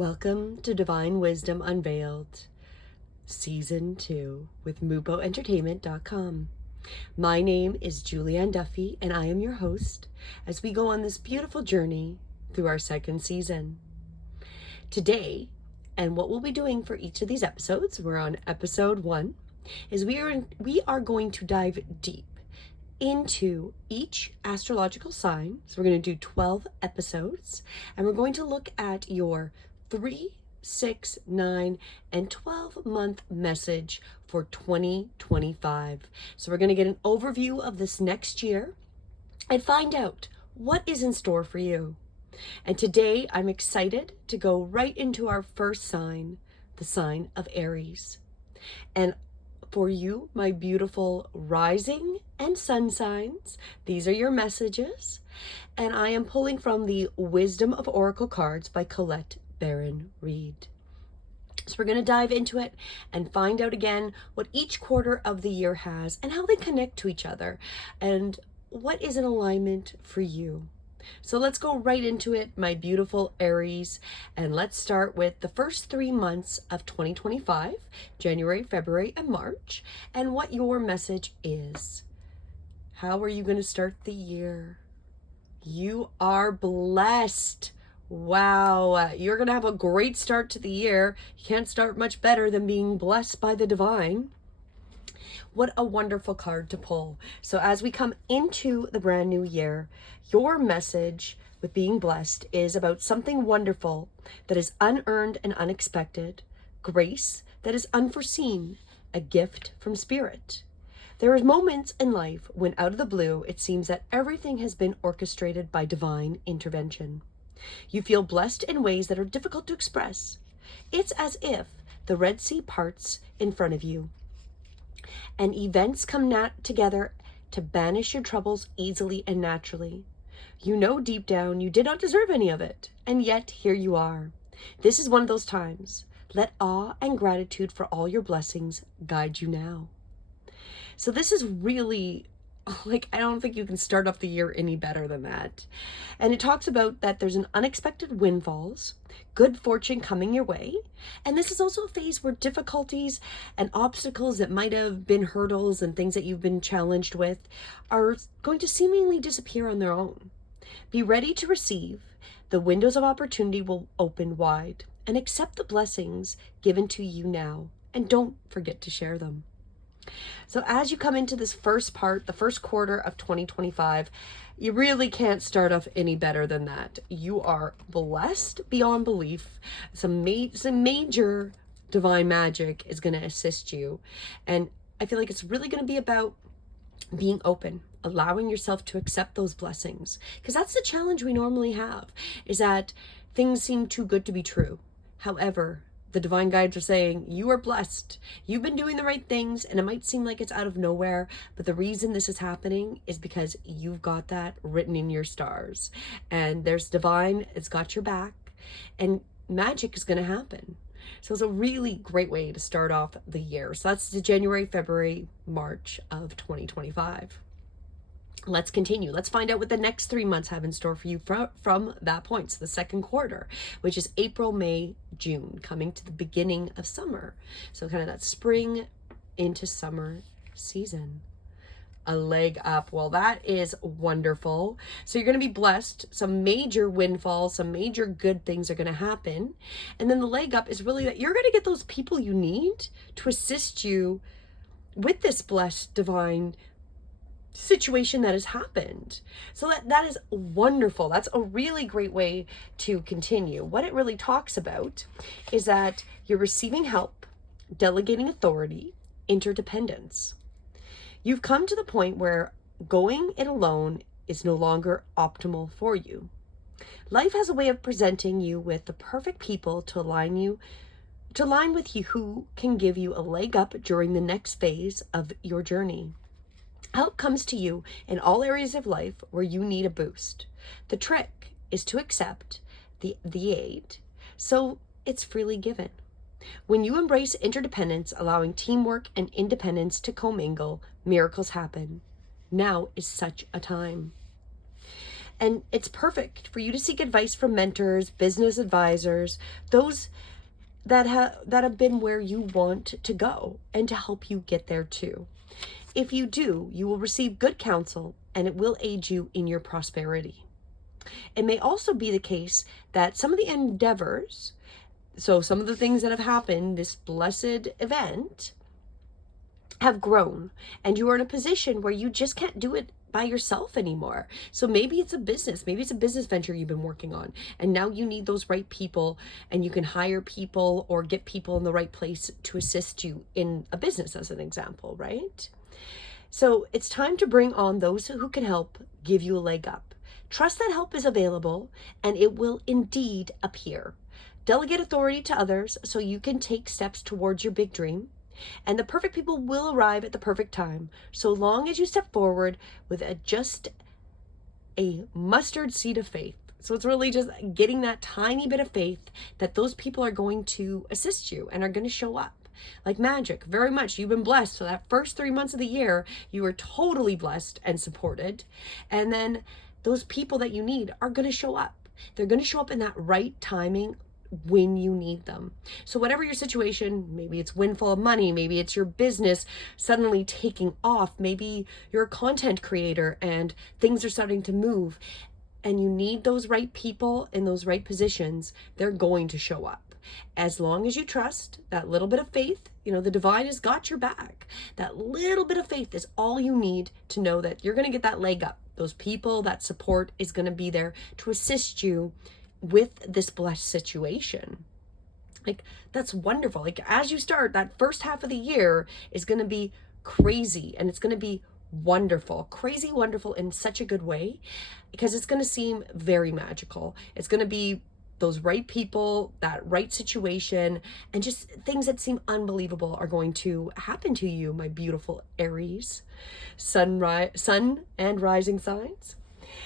Welcome to Divine Wisdom Unveiled, Season 2 with MupoEntertainment.com. My name is Julianne Duffy, and I am your host as we go on this beautiful journey through our second season. Today, and what we'll be doing for each of these episodes, we're on episode 1, is we are going to dive deep into each astrological sign. So we're going to do 12 episodes, and we're going to look at your 3, 6, 9, and 12-month message for 2025. So we're going to get an overview of this next year and find out what is in store for you. And today I'm excited to go right into our first sign, the sign of Aries. And for you, my beautiful rising and sun signs, these are your messages. And I am pulling from the Wisdom of Oracle cards by Colette Baron Reed. So we're going to dive into it and find out again what each quarter of the year has and how they connect to each other and what is in alignment for you. So let's go right into it, my beautiful Aries, and let's start with the first 3 months of 2025, January, February, and March, and what your message is. How are you going to start the year? You are blessed. Wow, you're going to have a great start to the year. You can't start much better than being blessed by the divine. What a wonderful card to pull. So as we come into the brand new year, your message with being blessed is about something wonderful that is unearned and unexpected, grace that is unforeseen, a gift from spirit. There are moments in life when out of the blue, it seems that everything has been orchestrated by divine intervention. You feel blessed in ways that are difficult to express. It's as if the Red Sea parts in front of you, and events come together to banish your troubles easily and naturally. You know deep down you did not deserve any of it, and yet here you are. This is one of those times. Let awe and gratitude for all your blessings guide you now. So this is really, I don't think you can start off the year any better than that. And it talks about that there's an unexpected windfalls, good fortune coming your way. And this is also a phase where difficulties and obstacles that might have been hurdles and things that you've been challenged with are going to seemingly disappear on their own. Be ready to receive. The windows of opportunity will open wide, and accept the blessings given to you now. And don't forget to share them. So as you come into this first part, the first quarter of 2025, you really can't start off any better than that. You are blessed beyond belief. Some major divine magic is going to assist you. And I feel like it's really going to be about being open, allowing yourself to accept those blessings. Because that's the challenge we normally have, is that things seem too good to be true. However, the divine guides are saying, you are blessed. You've been doing the right things, and it might seem like it's out of nowhere, but the reason this is happening is because you've got that written in your stars. And there's divine, it's got your back, and magic is going to happen. So it's a really great way to start off the year. So that's the January, February, March of 2025. Let's continue. Let's find out what the next 3 months have in store for you from that point. So the second quarter, which is April, May, June, coming to the beginning of summer. So kind of that spring into summer season. A leg up. Well, that is wonderful. So you're going to be blessed. Some major windfalls, some major good things are going to happen. And then the leg up is really that you're going to get those people you need to assist you with this blessed divine situation that has happened. So that is wonderful. That's a really great way to continue. What it really talks about is that you're receiving help, delegating authority, interdependence. You've come to the point where going it alone is no longer optimal for you. Life has a way of presenting you with the perfect people to align with you who can give you a leg up during the next phase of your journey. Help comes to you in all areas of life where you need a boost. The trick is to accept the aid, so it's freely given. When you embrace interdependence, allowing teamwork and independence to commingle, miracles happen. Now is such a time. And it's perfect for you to seek advice from mentors, business advisors, those that have been where you want to go, and to help you get there too. If you do, you will receive good counsel and it will aid you in your prosperity. It may also be the case that some of the endeavors, so some of the things that have happened, this blessed event, have grown, and you are in a position where you just can't do it by yourself anymore. So maybe it's a business, maybe it's a business venture you've been working on, and now you need those right people, and you can hire people or get people in the right place to assist you in a business, as an example, right? So it's time to bring on those who can help give you a leg up. Trust that help is available, and it will indeed appear. Delegate authority to others so you can take steps towards your big dream. And the perfect people will arrive at the perfect time, so long as you step forward with just a mustard seed of faith. So it's really just getting that tiny bit of faith that those people are going to assist you and are going to show up. Like magic, very much. You've been blessed. So that first 3 months of the year, you were totally blessed and supported. And then those people that you need are going to show up. They're going to show up in that right timing when you need them. So whatever your situation, maybe it's windfall of money, maybe it's your business suddenly taking off, maybe you're a content creator and things are starting to move and you need those right people in those right positions, they're going to show up. As long as you trust that little bit of faith, the divine has got your back. That little bit of faith is all you need to know that you're going to get that leg up. Those people, that support is going to be there to assist you with this blessed situation. Like, that's wonderful. Like, as you start, that first half of the year is going to be crazy, and it's going to be wonderful, crazy wonderful in such a good way, because it's going to seem very magical. It's going to be those right people, that right situation, and just things that seem unbelievable are going to happen to you, my beautiful Aries, sun and rising signs.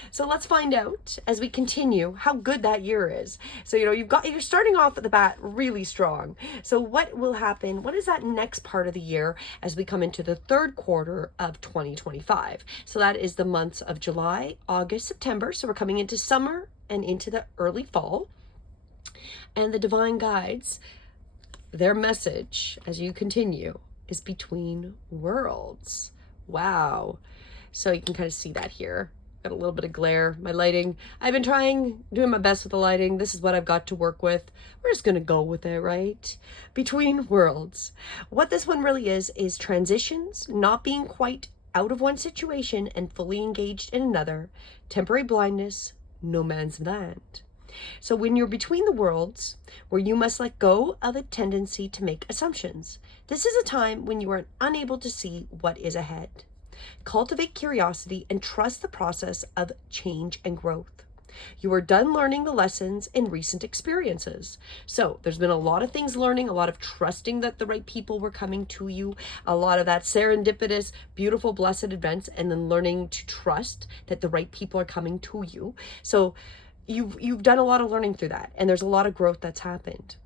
So let's find out as we continue how good that year is. So, you're starting off at the bat really strong. So what will happen? What is that next part of the year as we come into the third quarter of 2025? So that is the months of July, August, September. So we're coming into summer and into the early fall. And the divine guides, their message as you continue is between worlds. Wow. So you can kind of see that here. Got a little bit of glare. My lighting, I've been doing my best with the lighting. This is what I've got to work with. We're just going to go with it, right? Between worlds. What this one really is transitions, not being quite out of one situation and fully engaged in another, temporary blindness, no man's land. So when you're between the worlds, where you must let go of a tendency to make assumptions, this is a time when you are unable to see what is ahead. Cultivate curiosity and trust the process of change and growth. You are done learning the lessons in recent experiences. So there's been a lot of things learning, a lot of trusting that the right people were coming to you, a lot of that serendipitous, beautiful, blessed events, and then learning to trust that the right people are coming to you. So you've done a lot of learning through that, and there's a lot of growth that's happened.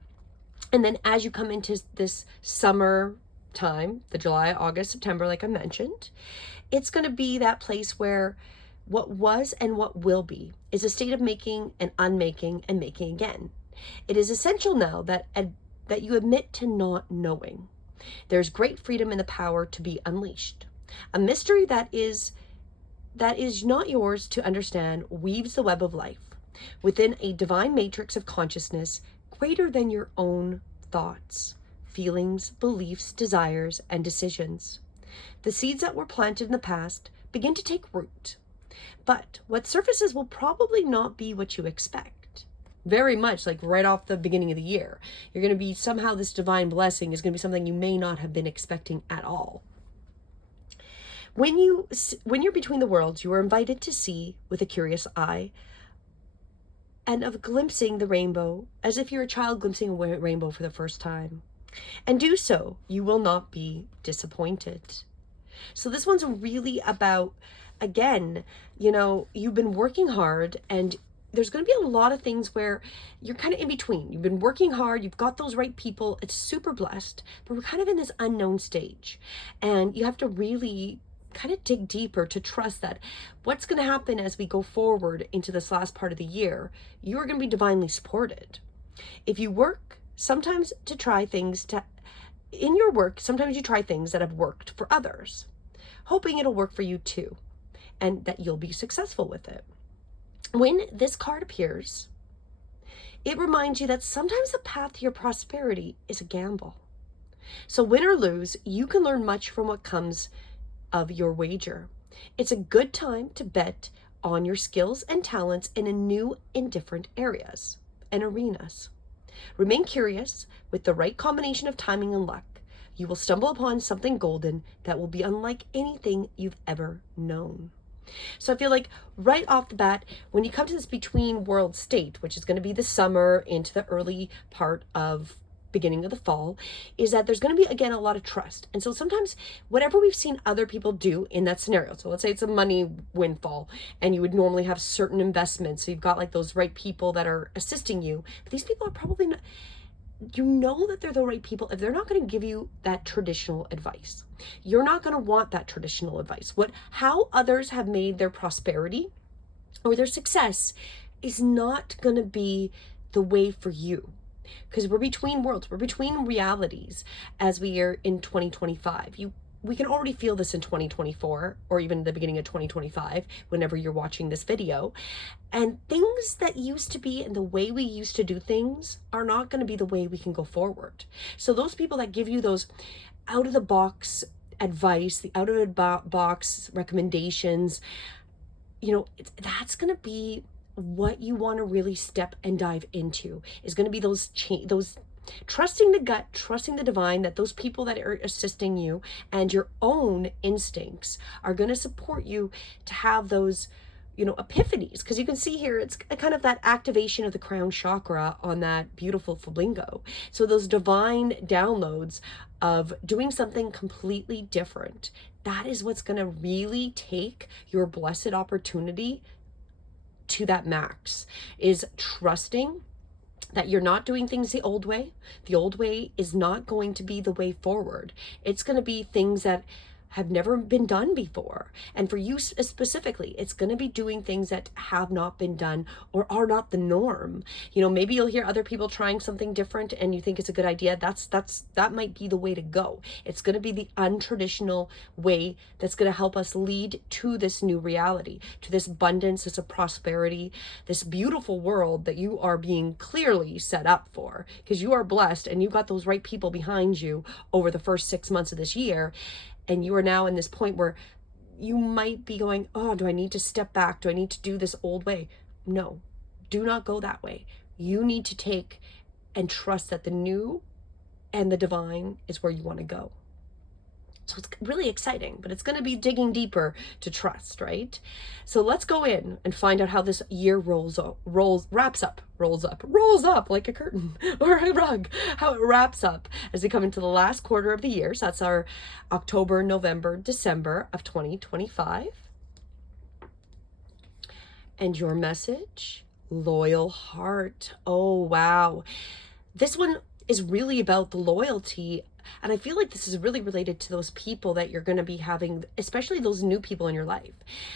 And then as you come into this summer time, the July, August, September, like I mentioned, it's going to be that place where what was and what will be is a state of making and unmaking and making again. It is essential now that you admit to not knowing. There's great freedom in the power to be unleashed. A mystery that is not yours to understand weaves the web of life within a divine matrix of consciousness greater than your own thoughts, feelings, beliefs, desires, and decisions. The seeds that were planted in the past begin to take root, but what surfaces will probably not be what you expect. Very much like right off the beginning of the year. You're going to be somehow, this divine blessing is going to be something you may not have been expecting at all. When you're between the worlds, you are invited to see with a curious eye and of glimpsing the rainbow as if you're a child glimpsing a rainbow for the first time. And do so, you will not be disappointed. So this one's really about, again, you've been working hard, and there's going to be a lot of things where you're kind of in between. You've been working hard, you've got those right people, it's super blessed, but we're kind of in this unknown stage. And you have to really kind of dig deeper to trust that what's going to happen as we go forward into this last part of the year, you are going to be divinely supported. If you work, sometimes to try things to, in your work, sometimes you try things that have worked for others, hoping it'll work for you too, and that you'll be successful with it. When this card appears, it reminds you that sometimes the path to your prosperity is a gamble. So win or lose, you can learn much from what comes of your wager. It's a good time to bet on your skills and talents in a new and different areas and arenas. Remain curious. With the right combination of timing and luck, you will stumble upon something golden that will be unlike anything you've ever known. So I feel like right off the bat, when you come to this between world state, which is going to be the summer into the early part of beginning of the fall, is that there's going to be, again, a lot of trust. And so sometimes whatever we've seen other people do in that scenario, so let's say it's a money windfall and you would normally have certain investments, so you've got like those right people that are assisting you, but these people are probably not, you know that they're the right people if they're not going to give you that traditional advice. You're not going to want that traditional advice. How others have made their prosperity or their success is not going to be the way for you, because we're between worlds, we're between realities as we are in 2025. We can already feel this in 2024 or even the beginning of 2025 whenever you're watching this video. And things that used to be and the way we used to do things are not going to be the way we can go forward. So those people that give you those out of the box advice, the out of the box recommendations, that's going to be what you want to really step and dive into, is going to be those trusting the gut, trusting the divine, that those people that are assisting you and your own instincts are going to support you to have those, epiphanies. Because you can see here, it's kind of that activation of the crown chakra on that beautiful flamingo. So those divine downloads of doing something completely different, that is what's going to really take your blessed opportunity to that max, is trusting that you're not doing things the old way. The old way is not going to be the way forward. It's going to be things that have never been done before. And for you specifically, it's going to be doing things that have not been done or are not the norm. Maybe you'll hear other people trying something different and you think it's a good idea. That might be the way to go. It's going to be the untraditional way that's going to help us lead to this new reality, to this abundance, this prosperity, this beautiful world that you are being clearly set up for, because you are blessed and you got those right people behind you over the first 6 months of this year. And you are now in this point where you might be going, oh, do I need to step back? Do I need to do this old way? No, do not go that way. You need to take and trust that the new and the divine is where you want to go. So it's really exciting, but it's going to be digging deeper to trust, right? So let's go in and find out how this year rolls up like a curtain or a rug, how it wraps up as we come into the last quarter of the year. So that's our October, November, December of 2025. And your message, loyal heart. Oh, wow. This one is really about the loyalty. And I feel like this is really related to those people that you're going to be having, especially those new people in your life,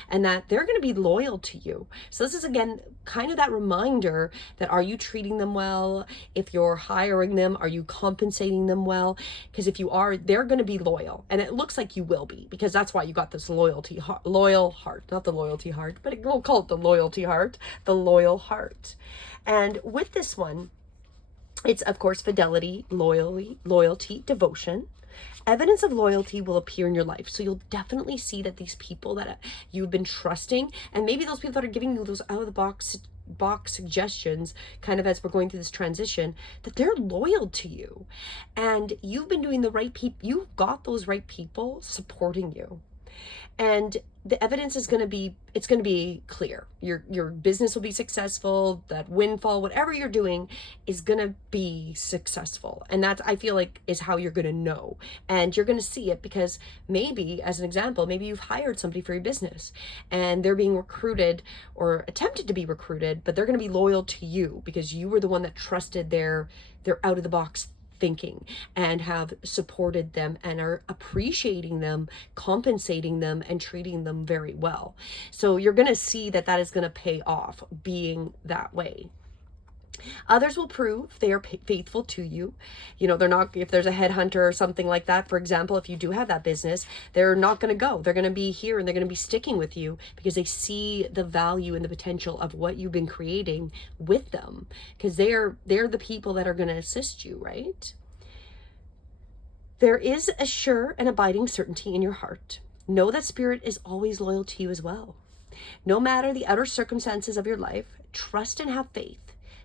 and that they're going to be loyal to you. So this is, again, kind of that reminder that, are you treating them well? If you're hiring them, are you compensating them well? Because if you are, they're going to be loyal. And it looks like you will be, because that's why you got this loyal heart, not the loyalty heart, but we'll call it the loyalty heart, the loyal heart. And with this one, it's, of course, fidelity, loyalty, devotion. Evidence of loyalty will appear in your life. So you'll definitely see that these people that you've been trusting, and maybe those people that are giving you those out of the box suggestions, kind of as we're going through this transition, that they're loyal to you. And you've been doing the right people. You've got those right people supporting you. And the evidence is going to be clear. Your business will be successful. That windfall, whatever you're doing, is going to be successful. And that's, I feel like, is how you're going to know. And you're going to see it because maybe, as an example, maybe you've hired somebody for your business and they're being recruited or attempted to be recruited, but they're going to be loyal to you because you were the one that trusted their out of the box thinking and have supported them and are appreciating them, compensating them, and treating them very well. So you're going to see that that is going to pay off being that way. Others will prove they are faithful to you. You know, they're not, if there's a headhunter or something like that, for example, if you do have that business, they're not going to go. They're going to be here and they're going to be sticking with you because they see the value and the potential of what you've been creating with them, because they're the people that are going to assist you, right? There is a sure and abiding certainty in your heart. Know that Spirit is always loyal to you as well. No matter the outer circumstances of your life, trust and have faith.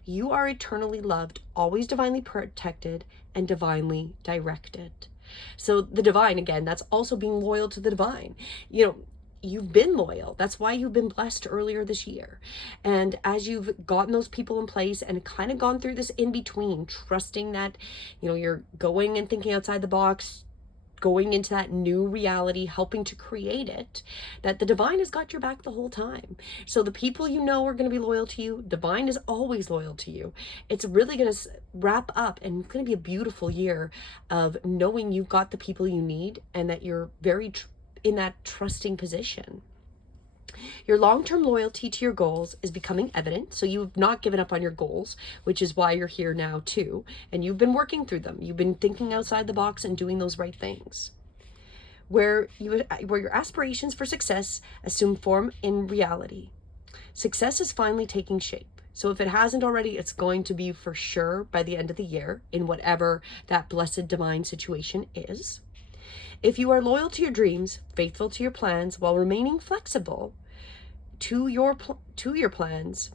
You are eternally loved, always divinely protected, and divinely directed. So the divine, again, that's also being loyal to the divine. You know, you've been loyal. That's why you've been blessed earlier this year. And as you've gotten those people in place and kind of gone through this in between, trusting that, you know, you're going and thinking outside the box, going into that new reality, helping to create it, that the divine has got your back the whole time. So the people you know are going to be loyal to you. Divine is always loyal to you. It's really going to wrap up, and it's going to be a beautiful year of knowing you've got the people you need and that you're very in that trusting position. Your long-term loyalty to your goals is becoming evident. So you've not given up on your goals, which is why you're here now too. And you've been working through them. You've been thinking outside the box and doing those right things. Where your aspirations for success assume form in reality. Success is finally taking shape. So if it hasn't already, it's going to be for sure by the end of the year in whatever that blessed divine situation is. If you are loyal to your dreams, faithful to your plans, while remaining flexible to your plans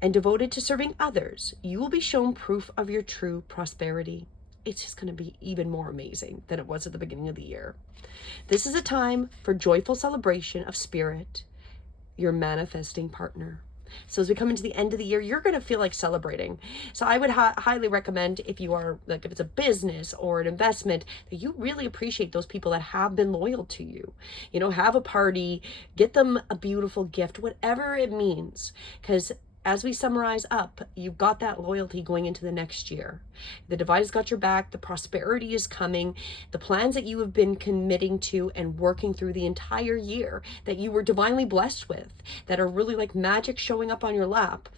and devoted to serving others, you will be shown proof of your true prosperity. It's just going to be even more amazing than it was at the beginning of the year. This is a time for joyful celebration of Spirit, your manifesting partner. So as we come into the end of the year, you're going to feel like celebrating. So I would highly recommend, if you are, like, if it's a business or an investment, that you really appreciate those people that have been loyal to you. You know, have a party, get them a beautiful gift, whatever it means. Because as we summarize up, you've got that loyalty going into the next year. The divine has got your back. The prosperity is coming. The plans that you have been committing to and working through the entire year that you were divinely blessed with, that are really like magic showing up on your lap,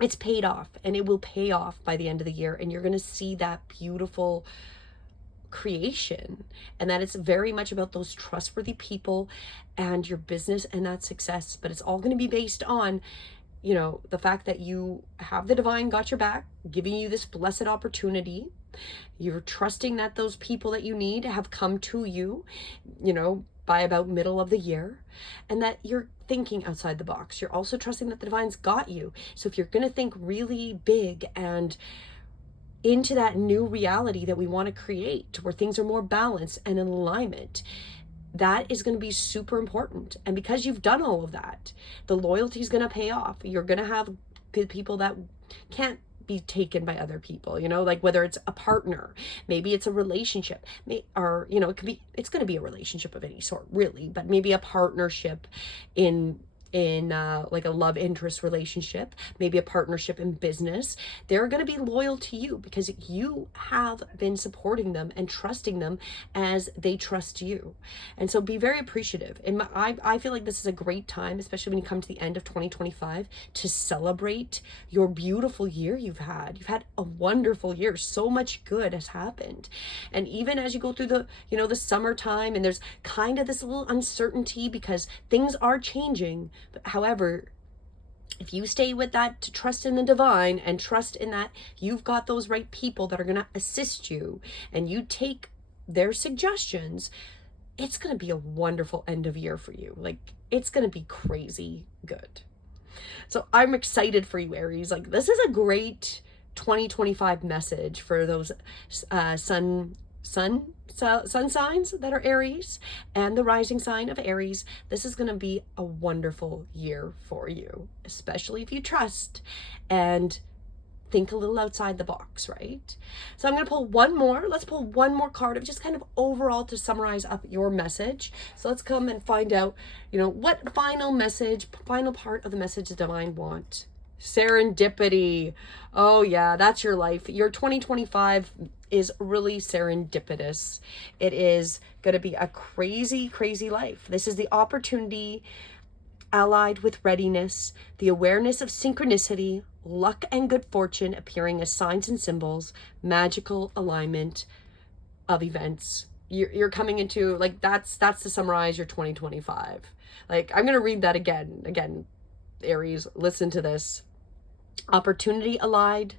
it's paid off, and it will pay off by the end of the year. And you're going to see that beautiful creation, and that it's very much about those trustworthy people and your business and that success. But it's all going to be based on, you know, the fact that you have the divine got your back, giving you this blessed opportunity. You're trusting that those people that you need have come to you, you know, by about middle of the year, and that you're thinking outside the box. You're also trusting that the divine's got you. So if you're going to think really big and into that new reality that we want to create, where things are more balanced and in alignment, that is going to be super important. And because you've done all of that, the loyalty is going to pay off. You're going to have good people that can't be taken by other people, you know, like whether it's a partner, maybe it's a relationship, or, you know, it's going to be a relationship of any sort, really, but maybe a partnership in like a love interest relationship, maybe a partnership in business. They're going to be loyal to you because you have been supporting them and trusting them as they trust you. And so be very appreciative. And I feel like this is a great time, especially when you come to the end of 2025, to celebrate your beautiful year you've had. You've had a wonderful year. So much good has happened. And even as you go through the, you know, the summertime, and there's kind of this little uncertainty because things are changing. But however, if you stay with that, to trust in the divine and trust in that you've got those right people that are going to assist you, and you take their suggestions, it's going to be a wonderful end of year for you. Like, it's going to be crazy good. So I'm excited for you, Aries. Like, this is a great 2025 message for those sun signs that are Aries and the rising sign of Aries. This is going to be a wonderful year for you, especially if you trust and think a little outside the box, right? So I'm going to pull one more. Let's pull one more card of just kind of overall to summarize up your message. So let's come and find out, you know, what final part of the message the divine want. Serendipity. Oh yeah, that's your life. Your 2025 is really serendipitous. It is going to be a crazy, crazy life. This is the opportunity allied with readiness, the awareness of synchronicity, luck and good fortune appearing as signs and symbols, magical alignment of events. You're coming into, like, that's to summarize your 2025. Like, I'm going to read that again, Aries, listen to this. Opportunity allied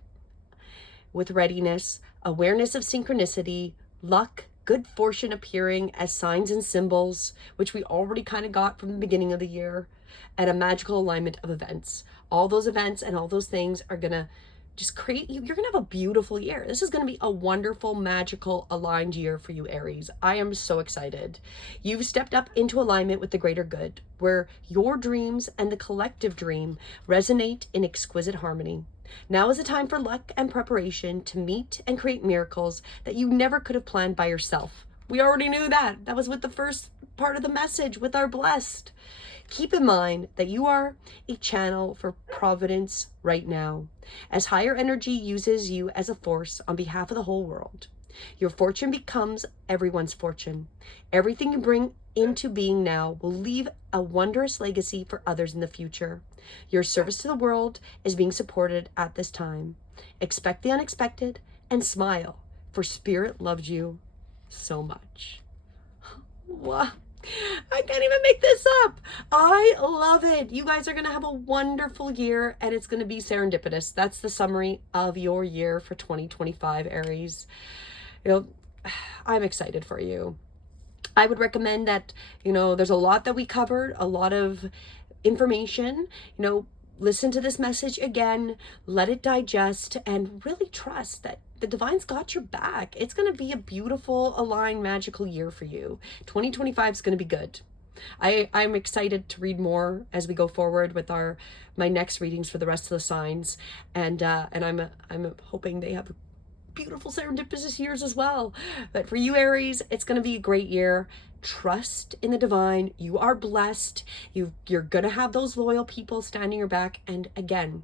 with readiness, awareness of synchronicity, luck, good fortune appearing as signs and symbols, which we already kind of got from the beginning of the year, and a magical alignment of events. All those events and all those things are going to just create you. You're going to have a beautiful year. This is going to be a wonderful, magical, aligned year for you, Aries. I am so excited. You've stepped up into alignment with the greater good, where your dreams and the collective dream resonate in exquisite harmony. Now is the time for luck and preparation to meet and create miracles that you never could have planned by yourself. We already knew that. That was with the first part of the message with our blessed. Keep in mind that you are a channel for providence right now, as higher energy uses you as a force on behalf of the whole world. Your fortune becomes everyone's fortune. Everything you bring into being now will leave a wondrous legacy for others in the future. Your service to the world is being supported at this time. Expect the unexpected and smile, for Spirit loves you so much. Wow. I can't even make this up. I love it. You guys are going to have a wonderful year, and it's going to be serendipitous. That's the summary of your year for 2025, Aries. You know, I'm excited for you. I would recommend that, there's a lot that we covered, a lot of information, listen to this message again, let it digest, and really trust that the divine's got your back. It's going to be a beautiful, aligned, magical year for you. 2025 is going to be good. I'm excited to read more as we go forward with my next readings for the rest of the signs, and I'm hoping they have beautiful serendipitous years as well. But for you, Aries, it's going to be a great year. Trust in the divine. You are blessed. You're going to have those loyal people standing your back. And again,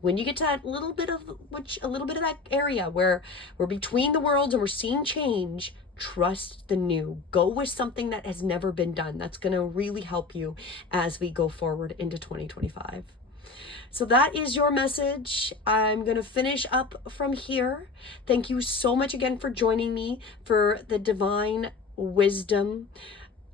when you get to that little bit of that area where we're between the worlds and we're seeing change, trust the new. Go with something that has never been done. That's going to really help you as we go forward into 2025. So that is your message. I'm going to finish up from here. Thank you so much again for joining me for the Divine Wisdom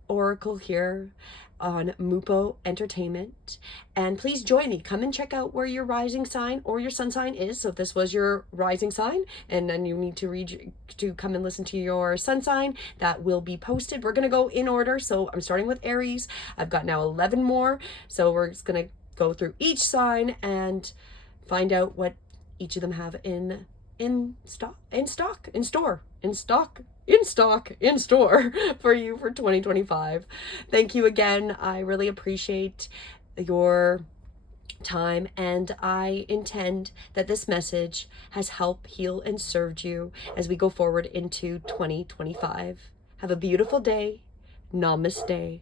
Oracle here on Mupo Entertainment. And please join me. Come and check out where your rising sign or your sun sign is. So if this was your rising sign and then you need to come and listen to your sun sign, that will be posted. We're going to go in order. So I'm starting with Aries. I've got now 11 more. So we're just going to go through each sign and find out what each of them have in store for you for 2025. Thank you again. I really appreciate your time, and I intend that this message has helped heal and served you as we go forward into 2025. Have a beautiful day. Namaste.